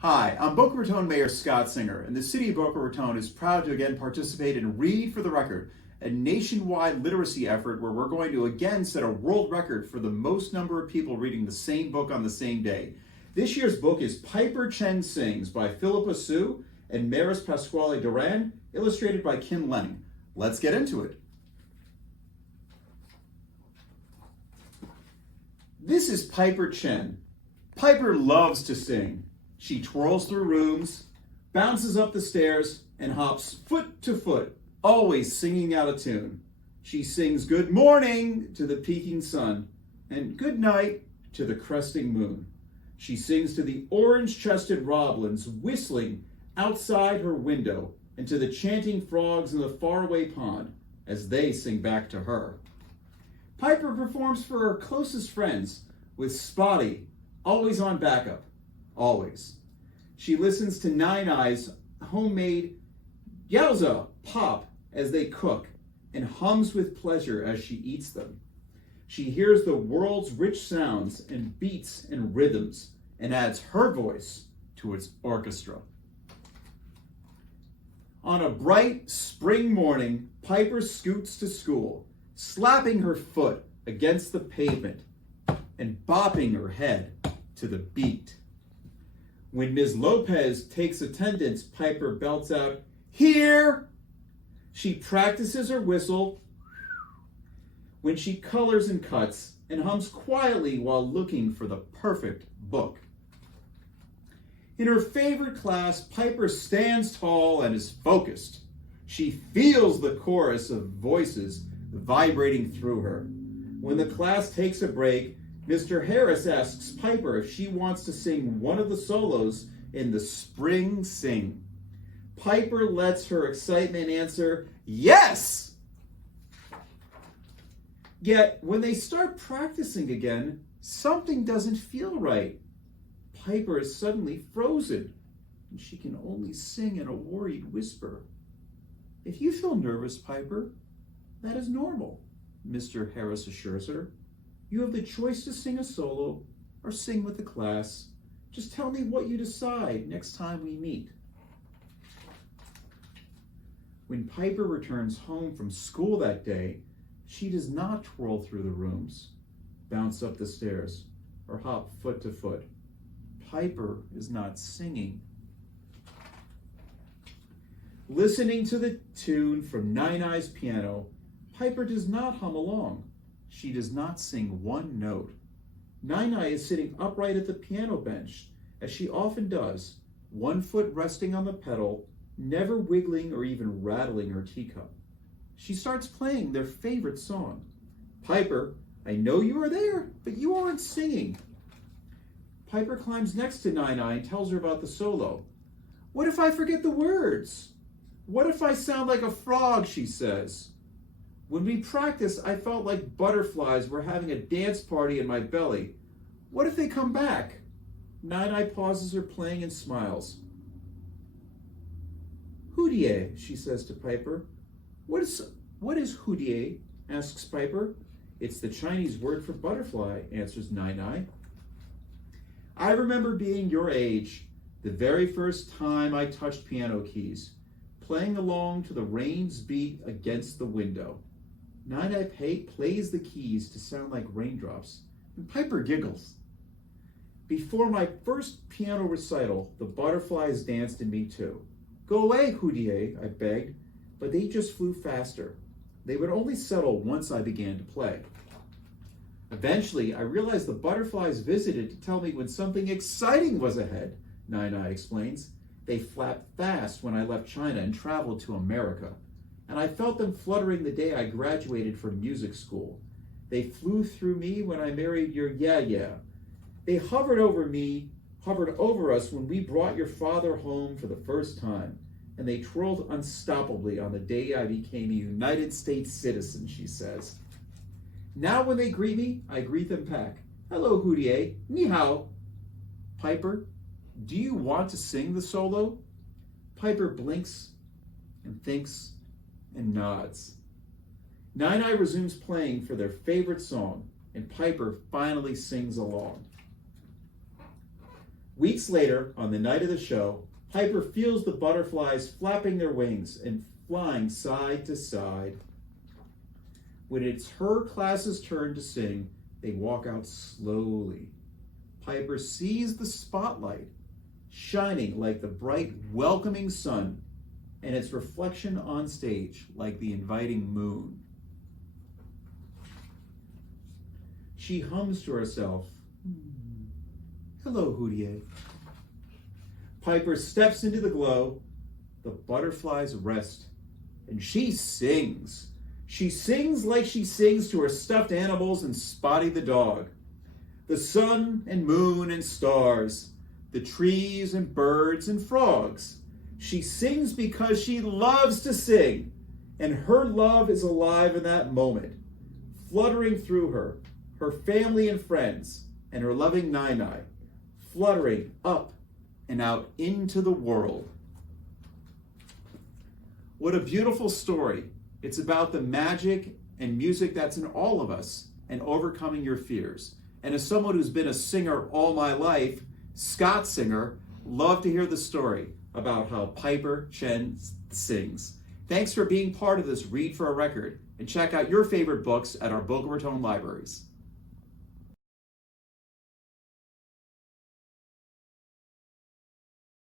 Hi, I'm Boca Raton Mayor Scott Singer, and the City of Boca Raton is proud to again participate in Read for the Record, a nationwide literacy effort where we're going to again set a world record for the most number of people reading the same book on the same day. This year's book is Chen Sings by Philippa Sue and Maris Pasquale Duran, illustrated by Kim Lenning. Let's get into it. This is Piper Chen. Piper loves to sing. She twirls through rooms, bounces up the stairs, and hops foot to foot, always singing out of tune. She sings good morning to the peeking sun and good night to the cresting moon. She sings to the orange-chested robins whistling outside her window and to the chanting frogs in the faraway pond as they sing back to her. Piper performs for her closest friends with Spotty, always on backup. Always. She listens to Nine Eyes' homemade yowza pop as they cook and hums with pleasure as she eats them. She hears the world's rich sounds and beats and rhythms and adds her voice to its orchestra. On a bright spring morning, Piper scoots to school, slapping her foot against the pavement and bopping her head to the beat. When Ms. Lopez takes attendance, Piper belts out, "Here!" She practices her whistle when she colors and cuts and hums quietly while looking for the perfect book. In her favorite class, Piper stands tall and is focused. She feels the chorus of voices vibrating through her. When the class takes a break, Mr. Harris asks Piper if she wants to sing one of the solos in the Spring Sing. Piper lets her excitement answer, "Yes!" Yet, when they start practicing again, something doesn't feel right. Piper is suddenly frozen, and she can only sing in a worried whisper. "If you feel nervous, Piper, that is normal," Mr. Harris assures her. "You have the choice to sing a solo or sing with the class. Just tell me what you decide next time we meet." When Piper returns home from school that day, she does not twirl through the rooms, bounce up the stairs, or hop foot to foot. Piper is not singing. Listening to the tune from Nine Eyes' piano, Piper does not hum along. She does not sing one note. Nine Eye is sitting upright at the piano bench, as she often does, one foot resting on the pedal, never wiggling or even rattling her teacup. She starts playing their favorite song. "Piper, I know you are there, but you aren't singing." Piper climbs next to Nine Eye and tells her about the solo. "What if I forget the words? What if I sound like a frog?" she says. "When we practiced, I felt like butterflies were having a dance party in my belly. What if they come back?" Nine Eye pauses her playing and smiles. "Houdier," she says to Piper. What is houdier?" asks Piper. "It's the Chinese word for butterfly," answers Nine Eye. "I remember being your age, the very first time I touched piano keys, playing along to the rain's beat against the window." Nine Eye plays the keys to sound like raindrops, and Piper giggles. "Before my first piano recital, the butterflies danced in me too. 'Go away, Houdier,' I begged, but they just flew faster. They would only settle once I began to play. Eventually, I realized the butterflies visited to tell me when something exciting was ahead," Nine Eye explains. "They flapped fast when I left China and traveled to America. And I felt them fluttering the day I graduated from music school. They flew through me when I married your yeah. They hovered over us when we brought your father home for the first time. And they twirled unstoppably on the day I became a United States citizen," she says. "Now when they greet me, I greet them back. 'Hello, Houdier, ni hao.' Piper, do you want to sing the solo?" Piper blinks and thinks and nods. Nine Eye resumes playing for their favorite song, and Piper finally sings along. Weeks later, on the night of the show, Piper feels the butterflies flapping their wings and flying side to side. When it's her class's turn to sing, they walk out slowly. Piper sees the spotlight shining like the bright, welcoming sun, and its reflection on stage like the inviting moon. She hums to herself, "Hello, Houtier." Piper steps into the glow, the butterflies rest, and she sings. She sings like she sings to her stuffed animals and Spotty the dog. The sun and moon and stars, the trees and birds and frogs. She sings because she loves to sing, and her love is alive in that moment, fluttering through her, her family and friends, and her loving Nai, fluttering up and out into the world. What a beautiful story. It's about the magic and music that's in all of us and overcoming your fears. And as someone who's been a singer all my life, Scott singer, love to hear the story about how Piper Chen sings. Thanks for being part of this Read for a Record, and check out your favorite books at our Boca Raton libraries.